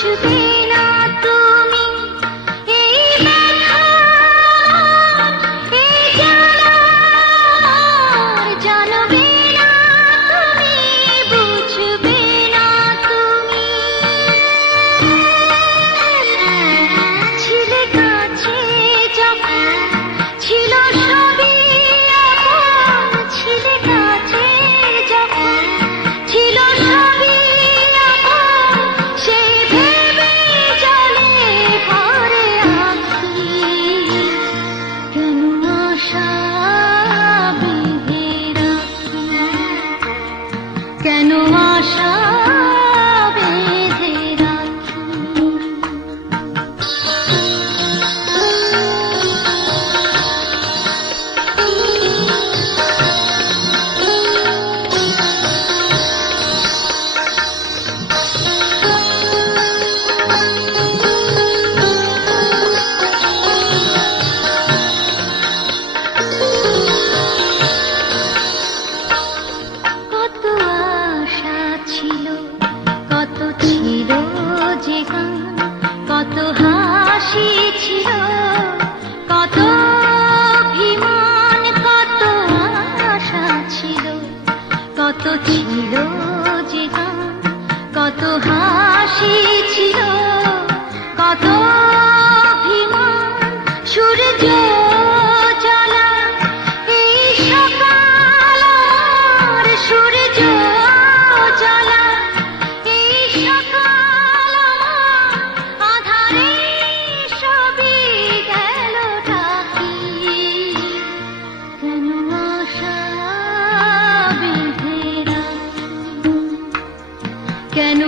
বুঝবে না তুমি এই ব্যথা, এই জ্বালা আমার জানবে না তুমি, বুঝবে না তুমি। ছিলে কাছে যখন ছিল সবই আপন, ছিলে কাছে যখন ছিল সবই আপন, সেই ভেবে জলে ভরে আঁখি। কেন আশা বেঁধে রাখি, কেন আশা বেঁধে রাখি। কত আশা ছিল, কত ছিল যে গান, কত হাসি ছিল, কত অভিমান, কত আশা ছিল, কত ছিল যে গান, কত হাসি ছিল, কত অভিমান। সূর্য জ্বালা এই সকাল আমার, সূর্য জ্বালা এই সকাল আমার, আধারে সবই গেল ঢাকি। কেন আশা বেঁধে রাখি, কেন